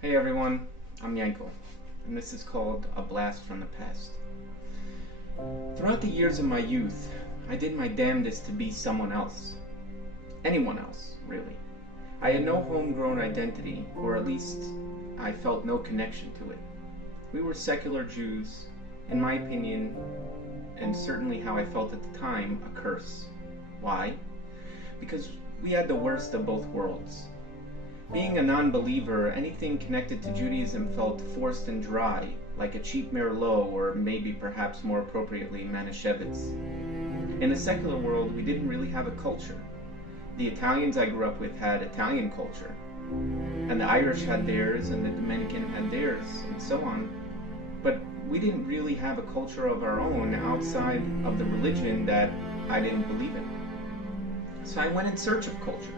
Hey everyone, I'm Yanko, and this is called A Blast from the Past. Throughout the years of my youth, I did my damnedest to be someone else. Anyone else, really. I had no homegrown identity, or at least I felt no connection to it. We were secular Jews, in my opinion, and certainly how I felt at the time, a curse. Why? Because we had the worst of both worlds. Being a non-believer, anything connected to Judaism felt forced and dry, like a cheap Merlot or maybe perhaps more appropriately Manischewitz. In the secular world, we didn't really have a culture. The Italians I grew up with had Italian culture, and the Irish had theirs, and the Dominican had theirs, and so on. But we didn't really have a culture of our own outside of the religion that I didn't believe in. So I went in search of culture.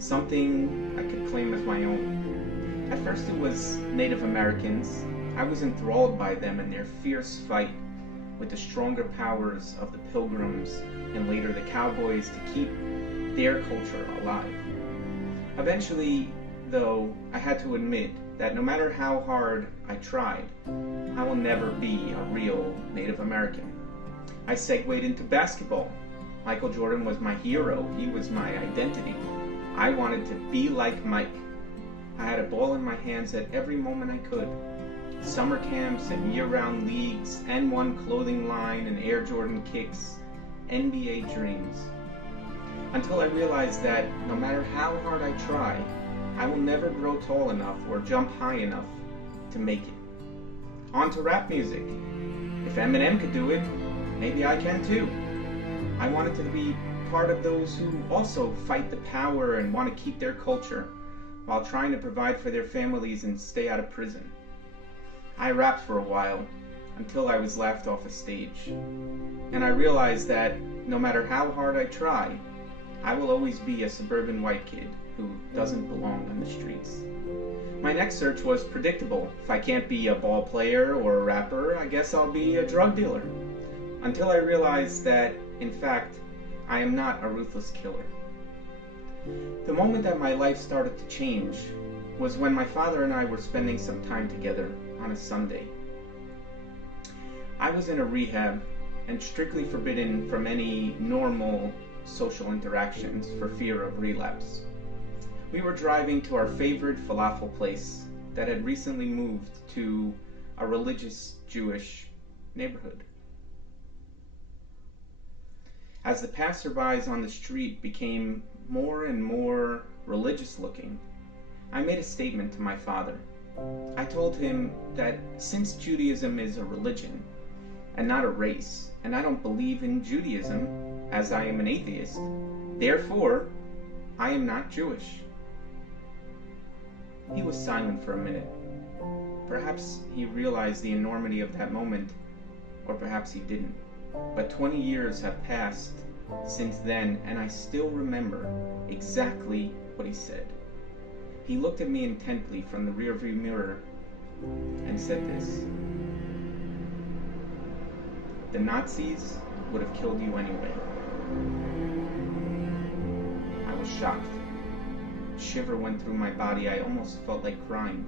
Something I could claim as my own. At first it was Native Americans. I was enthralled by them and their fierce fight with the stronger powers of the Pilgrims and later the Cowboys to keep their culture alive. Eventually, though, I had to admit that no matter how hard I tried, I will never be a real Native American. I segued into basketball. Michael Jordan was my hero. He was my identity. I wanted to be like Mike. I had a ball in my hands at every moment I could. Summer camps and year-round leagues, N1 clothing line and Air Jordan kicks, NBA dreams. Until I realized that no matter how hard I try, I will never grow tall enough or jump high enough to make it. On to rap music. If Eminem could do it, maybe I can too. I wanted to be part of those who also fight the power and want to keep their culture while trying to provide for their families and stay out of prison. I rapped for a while until I was laughed off a stage, and I realized that no matter how hard I try, I will always be a suburban white kid who doesn't belong on the streets. My next search was predictable. If I can't be a ball player or a rapper, I guess I'll be a drug dealer. Until I realized that, in fact, I am not a ruthless killer. The moment that my life started to change was when my father and I were spending some time together on a Sunday. I was in a rehab and strictly forbidden from any normal social interactions for fear of relapse. We were driving to our favorite falafel place that had recently moved to a religious Jewish neighborhood. As the passerbys on the street became more and more religious looking, I made a statement to my father. I told him that since Judaism is a religion and not a race, and I don't believe in Judaism as I am an atheist, therefore I am not Jewish. He was silent for a minute. Perhaps he realized the enormity of that moment, or perhaps he didn't. But 20 years have passed since then, and I still remember exactly what he said. He looked at me intently from the rearview mirror and said this: "The Nazis would have killed you anyway." I was shocked. A shiver went through my body. I almost felt like crying,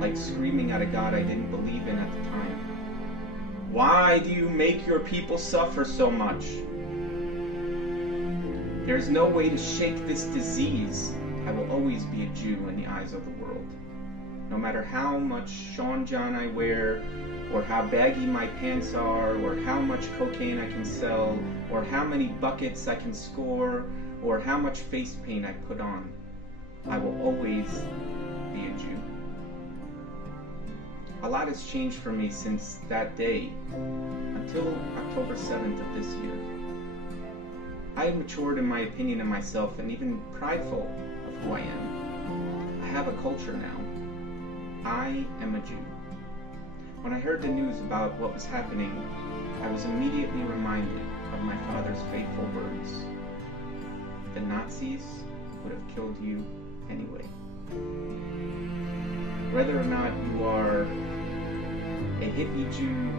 like screaming at a God I didn't believe in at the time. Why do you make your people suffer so much? There's no way to shake this disease. I will always be a Jew in the eyes of the world. No matter how much Sean John I wear, or how baggy my pants are, or how much cocaine I can sell, or how many buckets I can score, or how much face paint I put on, I will always be a Jew. A lot has changed for me since that day until October 7th of this year. I have matured in my opinion of myself and even prideful of who I am. I have a culture now. I am a Jew. When I heard the news about what was happening, I was immediately reminded of my father's fateful words. The Nazis would have killed you anyway. Whether or not you are a hippie Jew,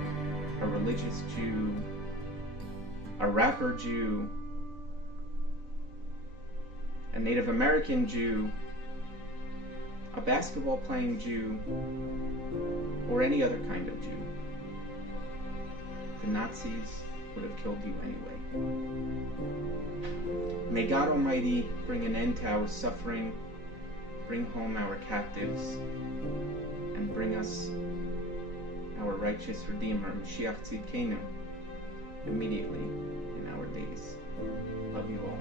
a religious Jew, a rapper Jew, a Native American Jew, a basketball playing Jew, or any other kind of Jew. The Nazis would have killed you anyway. May God Almighty bring an end to our suffering, bring home our captives, and bring us our righteous Redeemer, Mashiach Tzidkenu, immediately in our days. Love you all.